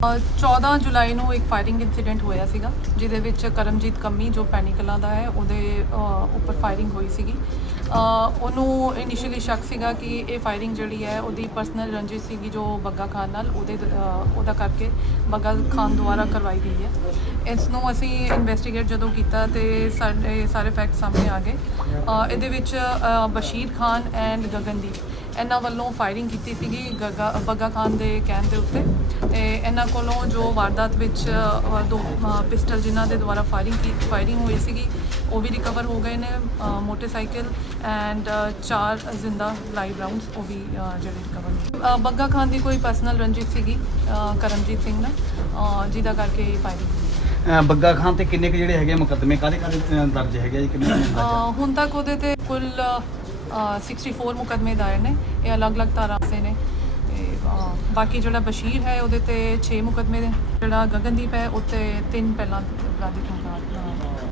ਅ, 14 ਜੁਲਾਈ ਨੂੰ ਇੱਕ firing incident ਹੋਇਆ ਸੀਗਾ ਜਿਹਦੇ ਵਿੱਚ ਕਰਮਜੀਤ ਕੰਮੀ ਜੋ ਪੈਨਿਕਲਾਂ ਦਾ ਹੈ ਉਹਦੇ ਅ, ਉੱਪਰ ਫਾਇਰਿੰਗ ਹੋਈ ਸੀਗੀ। ਉਹਨੂੰ ਇਨੀਸ਼ੀਅਲੀ ਸ਼ੱਕ ਸੀਗਾ ਕਿ ਇਹ ਫਾਇਰਿੰਗ ਜਿਹੜੀ ਹੈ, ਉਹਦੀ ਪਰਸਨਲ ਰੰਜਿਸ਼ ਸੀਗੀ ਜੋ ਬੱਗਾ ਖਾਨ ਨਾਲ, ਉਹਦੇ ਉਹਦਾ ਕਰਕੇ ਬੱਗਾ ਖਾਨ ਦੁਆਰਾ ਕਰਵਾਈ ਗਈ ਹੈ। ਇਸ ਨੂੰ ਅਸੀਂ ਇਨਵੈਸਟੀਗੇਟ ਜਦੋਂ ਕੀਤਾ ਤੇ ਸਾਡੇ ਸਾਰੇ ਫੈਕਟ ਸਾਹਮਣੇ ਆ ਗਏ। ਇਹਦੇ ਵਿੱਚ ਬਸ਼ੀਰ ਖਾਨ ਐਂਡ ਗਗਨਦੀਪ। ਇਹਨਾਂ ਵੱਲੋਂ ਫਾਇਰਿੰਗ ਕੀਤੀ ਸੀਗੀ ਗੱਗਾ, ਬੱਗਾ ਖਾਨ ਦੇ ਕਹਿਣ ਦੇ ਉੱਤੇ। ਤੇ ਇਹਨਾਂ ਕੋਲੋਂ ਜੋ ਵਾਰਦਾਤ ਵਿੱਚ ਦੋ ਪਿਸਟਲ ਜਿਨ੍ਹਾਂ ਦੇ ਦੁਆਰਾ ਫਾਇਰਿੰਗ ਕੀ ਫਾਇਰਿੰਗ ਹੋਈ ਸੀਗੀ, ਉਹ ਵੀ ਰਿਕਵਰ ਹੋ ਗਏ ਨੇ। ਮੋਟਰਸਾਈਕਲ ਐਂਡ ਚਾਰ ਜ਼ਿੰਦਾ ਲਾਈਵ ਰਾਉਂਡਸ ਉਹ ਵੀ ਜਿਹੜੇ ਰਿਕਵਰ ਬੱਗਾ ਖਾਨ ਦੀ ਕੋਈ ਪਰਸਨਲ ਰੰਜਿਸ਼ ਸੀਗੀ ਕਰਮਜੀਤ ਸਿੰਘ ਨਾਲ ਜਿਹਦਾ ਕਰਕੇ ਫਾਇਰਿੰਗ ਹੋਈ। ਅਹ ਬੱਗਾ ਖਾਨ ਤੇ ਕਿੰਨੇ ਕੁ ਜਿਹੜੇ ਹੈਗੇ ਮੁਕੱਦਮੇ? ਕਾਹਦੇ ਕਾਹਦੇ ਦਰਜ ਹੈਗੇ ਜੀ? ਕਿੰਨੇ ਹੁਣ ਤੱਕ ਉਹਦੇ ਤੇ ਕੁੱਲ ਅ, 64 ਮੁਕੱਦਮੇ ਦਾਇਰ ਨੇ। ਇਹ ਅਲੱਗ-ਅਲੱਗ ਧਾਰਾ ਸੇ ਨੇ। ਬਾਕੀ ਜਿਹੜਾ ਬਸ਼ੀਰ ਹੈ ਉਹਦੇ ਤੇ 6 ਮੁਕੱਦਮੇ ਨੇ। ਜਿਹੜਾ ਗਗਨਦੀਪ ਹੈ ਉੱਤੇ ਤਿੰਨ ਪਹਿਲਾਂ ਅਪਰਾਧਿਕ ਮੁਕੱਦਮੇ